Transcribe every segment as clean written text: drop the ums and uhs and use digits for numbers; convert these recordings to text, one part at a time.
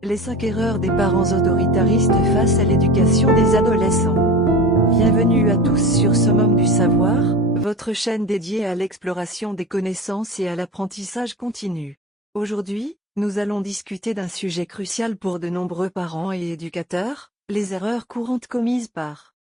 Les 5 erreurs des parents autoritaristes face à l'éducation des adolescents. Bienvenue à tous sur Summum du Savoir, votre chaîne dédiée à l'exploration des connaissances et à l'apprentissage continu. Aujourd'hui, nous allons discuter d'un sujet crucial pour de nombreux parents et éducateurs, les erreurs courantes commises par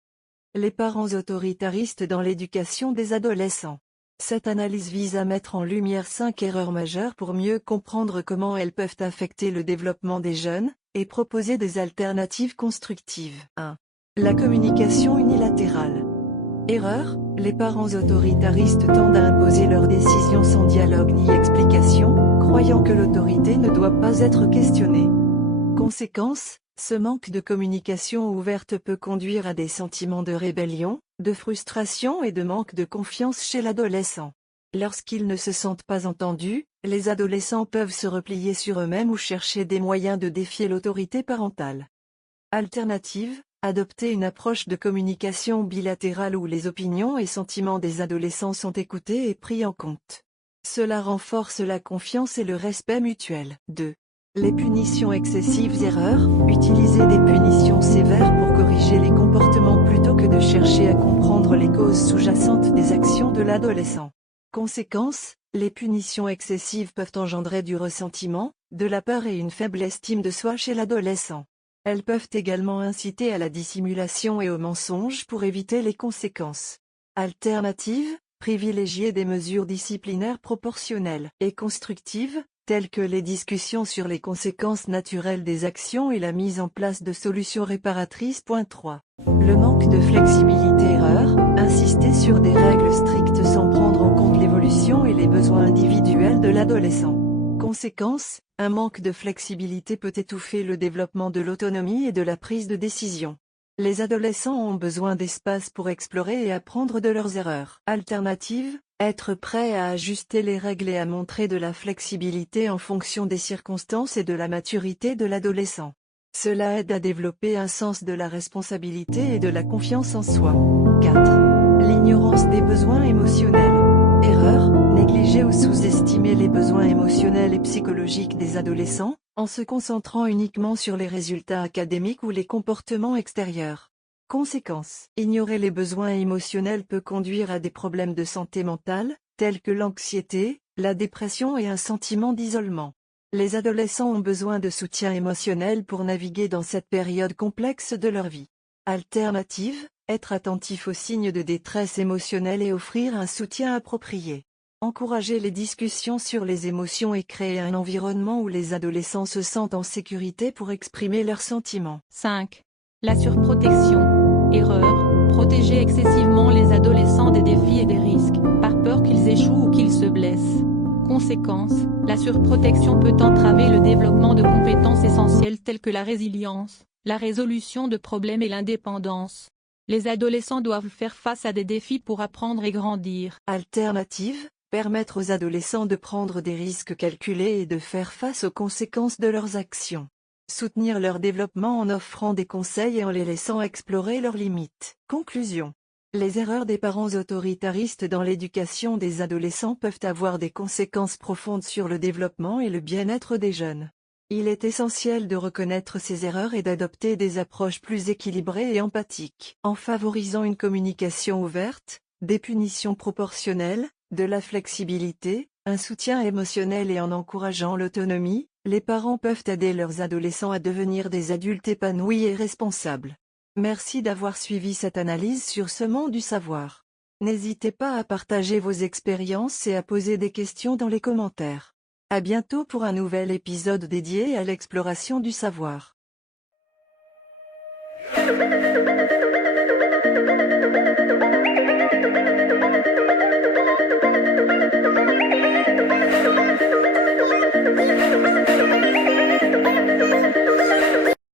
les parents autoritaristes dans l'éducation des adolescents. Cette analyse vise à mettre en lumière 5 erreurs majeures pour mieux comprendre comment elles peuvent affecter le développement des jeunes, et proposer des alternatives constructives. 1. La communication unilatérale. Erreur, les parents autoritaristes tendent à imposer leurs décisions sans dialogue ni explication, croyant que l'autorité ne doit pas être questionnée. Conséquence, ce manque de communication ouverte peut conduire à des sentiments de rébellion, de frustration et de manque de confiance chez l'adolescent. Lorsqu'ils ne se sentent pas entendus, les adolescents peuvent se replier sur eux-mêmes ou chercher des moyens de défier l'autorité parentale. Alternative, adopter une approche de communication bilatérale où les opinions et sentiments des adolescents sont écoutés et pris en compte. Cela renforce la confiance et le respect mutuel. 2. Les punitions excessives. Erreur, utiliser des punitions sévères pour corriger les comportements plutôt que de chercher à comprendre les causes sous-jacentes des actions de l'adolescent. Conséquence, les punitions excessives peuvent engendrer du ressentiment, de la peur et une faible estime de soi chez l'adolescent. Elles peuvent également inciter à la dissimulation et au mensonge pour éviter les conséquences. Alternative, privilégier des mesures disciplinaires proportionnelles et constructives, telles que les discussions sur les conséquences naturelles des actions et la mise en place de solutions réparatrices. 3. Le manque de flexibilité. Erreur, insister sur des règles strictes sans prendre en compte l'évolution et les besoins individuels de l'adolescent. Conséquence, un manque de flexibilité peut étouffer le développement de l'autonomie et de la prise de décision. Les adolescents ont besoin d'espace pour explorer et apprendre de leurs erreurs. Alternative, être prêt à ajuster les règles et à montrer de la flexibilité en fonction des circonstances et de la maturité de l'adolescent. Cela aide à développer un sens de la responsabilité et de la confiance en soi. 4. L'ignorance des besoins émotionnels. Erreur, négliger ou sous-estimer les besoins émotionnels et psychologiques des adolescents, en se concentrant uniquement sur les résultats académiques ou les comportements extérieurs. Conséquence, ignorer les besoins émotionnels peut conduire à des problèmes de santé mentale, tels que l'anxiété, la dépression et un sentiment d'isolement. Les adolescents ont besoin de soutien émotionnel pour naviguer dans cette période complexe de leur vie. Alternative, être attentif aux signes de détresse émotionnelle et offrir un soutien approprié. Encourager les discussions sur les émotions et créer un environnement où les adolescents se sentent en sécurité pour exprimer leurs sentiments. 5. La surprotection. Erreur, protéger excessivement les adolescents des défis et des risques, par peur qu'ils échouent ou qu'ils se blessent. Conséquence, la surprotection peut entraver le développement de compétences essentielles telles que la résilience, la résolution de problèmes et l'indépendance. Les adolescents doivent faire face à des défis pour apprendre et grandir. Alternative, permettre aux adolescents de prendre des risques calculés et de faire face aux conséquences de leurs actions. Soutenir leur développement en offrant des conseils et en les laissant explorer leurs limites. Conclusion. Les erreurs des parents autoritaristes dans l'éducation des adolescents peuvent avoir des conséquences profondes sur le développement et le bien-être des jeunes. Il est essentiel de reconnaître ces erreurs et d'adopter des approches plus équilibrées et empathiques. En favorisant une communication ouverte, des punitions proportionnelles, de la flexibilité, un soutien émotionnel et en encourageant l'autonomie, les parents peuvent aider leurs adolescents à devenir des adultes épanouis et responsables. Merci d'avoir suivi cette analyse sur Summum du Savoir. N'hésitez pas à partager vos expériences et à poser des questions dans les commentaires. À bientôt pour un nouvel épisode dédié à l'exploration du savoir.